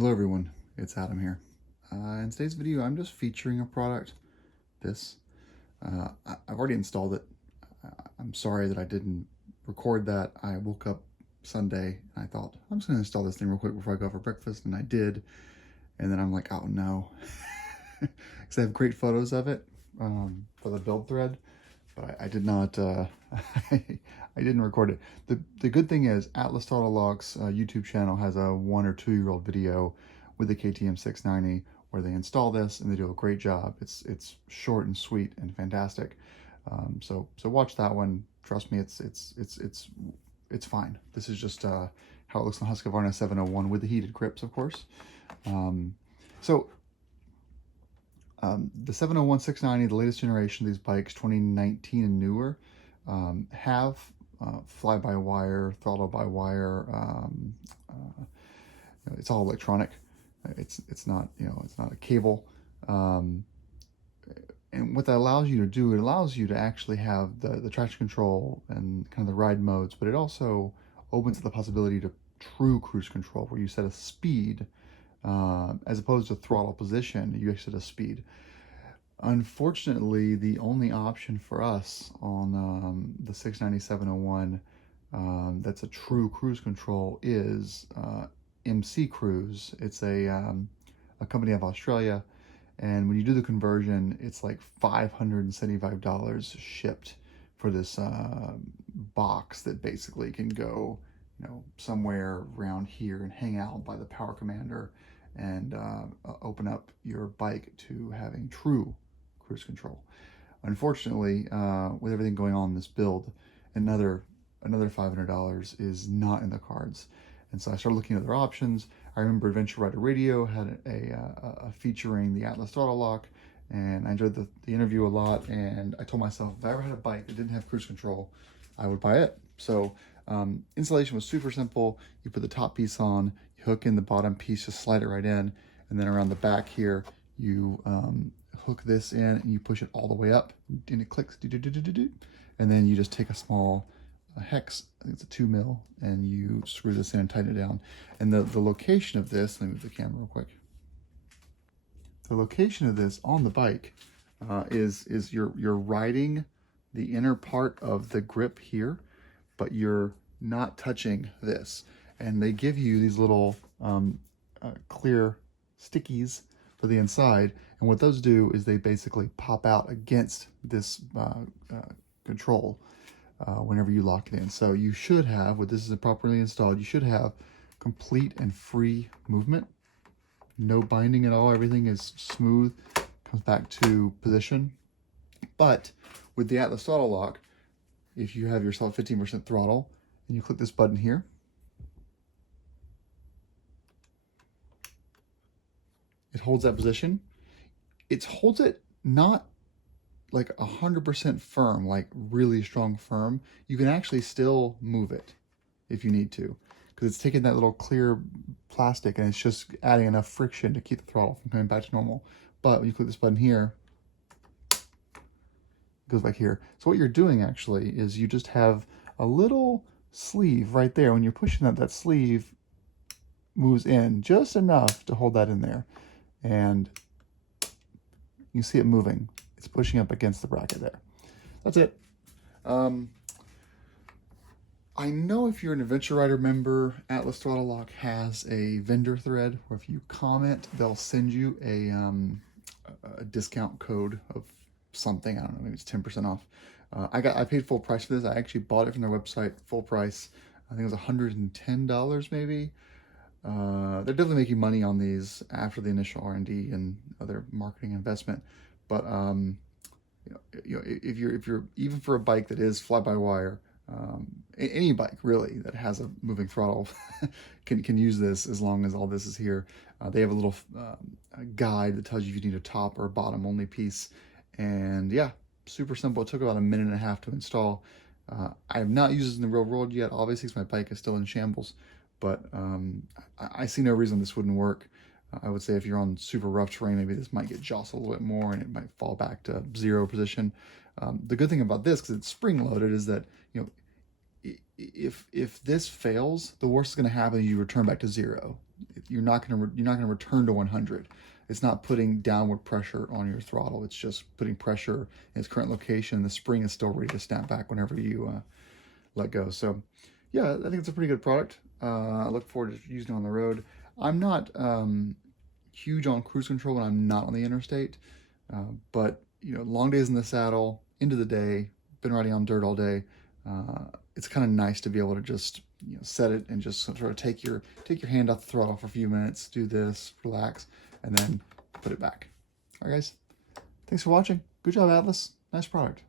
Hello everyone, it's Adam here. In today's video, I'm just featuring a product, this. I've already installed it. I'm sorry that I didn't record that. I woke up Sunday and I thought, I'm just gonna install this thing real quick before I go out for breakfast, and I did. And then I'm like, oh no. Because I have great photos of it for the build thread, but I did not, I didn't record it. The good thing is Atlas Throttle Lock's YouTube channel has a 1 or 2 year old video with the KTM 690 where they install this and they do a great job. It's short and sweet and fantastic. So watch that one. Trust me, it's fine. This is just how it looks on Husqvarna 701 with the heated grips, of course. The 701 690, the latest generation of these bikes, 2019 and newer, have fly-by-wire, throttle-by-wire. It's all electronic. It's not it's not a cable. And what that allows you to do, it allows you to actually have the traction control and kind of the ride modes, but it also opens up the possibility to true cruise control, where you set a speed. As opposed to throttle position, you actually set a speed. Unfortunately, the only option for us on the 690-701 that's a true cruise control is MC Cruise. It's a company out of Australia, and when you do the conversion, it's like $575 shipped for this box that basically can go somewhere around here and hang out by the power commander and open up your bike to having true cruise control. Unfortunately, with everything going on in this build, another $500 is not in the cards. And so I started looking at other options. I remember Adventure Rider Radio had a featuring the Atlas Throttle Lock, and I enjoyed the interview a lot. And I told myself, if I ever had a bike that didn't have cruise control, I would buy it. So installation was super simple. You put the top piece on, you hook in the bottom piece, just slide it right in, and then around the back here, you hook this in and you push it all the way up, and it clicks, and then you just take a small hex, I think it's a 2 mil, and you screw this in and tighten it down. And the location of this, let me move the camera real quick. The location of this on the bike is you're riding the inner part of the grip here, but you're not touching this. And they give you these little clear stickies for the inside, and what those do is they basically pop out against this control whenever you lock it in. So you should have, when this is properly installed, you should have complete and free movement, no binding at all. Everything is smooth, comes back to position. But with the Atlas Throttle Lock, if you have yourself 15% throttle and you click this button here, it holds that position. It holds it not like 100% firm, like really strong firm. You can actually still move it if you need to, because it's taking that little clear plastic and it's just adding enough friction to keep the throttle from coming back to normal. But when you click this button here, it goes back here. So what you're doing actually is you just have a little sleeve right there. When you're pushing that sleeve moves in just enough to hold that in there. And you see it moving. It's pushing up against the bracket there. That's it. I know if you're an Adventure Rider member, Atlas Throttle Lock has a vendor thread where if you comment, they'll send you a discount code of something. I don't know, maybe it's 10% off. I paid full price for this. I actually bought it from their website, full price. I think it was $110 maybe. They're definitely making money on these after the initial R&D and other marketing investment. But if you're even for a bike that is fly-by-wire, any bike really that has a moving throttle can use this, as long as all this is here. They have a little guide that tells you if you need a top or a bottom only piece, and yeah, super simple. It took about 1.5 minutes to install. I have not used this in the real world yet, obviously, because my bike is still in shambles. But I see no reason this wouldn't work. I would say if you're on super rough terrain, maybe this might get jostled a little bit more and it might fall back to zero position. The good thing about this, because it's spring loaded, is that if this fails, the worst is going to happen is you return back to zero. you're not gonna return to 100. It's not putting downward pressure on your throttle. It's just putting pressure in its current location. The spring is still ready to snap back whenever you let go. So yeah, I think it's a pretty good product. I look forward to using it on the road. I'm not huge on cruise control when I'm not on the interstate, but long days in the saddle, into the day, been riding on dirt all day. It's kind of nice to be able to just set it and just sort of take your hand off the throttle for a few minutes, do this, relax, and then put it back. All right, guys. Thanks for watching. Good job, Atlas. Nice product.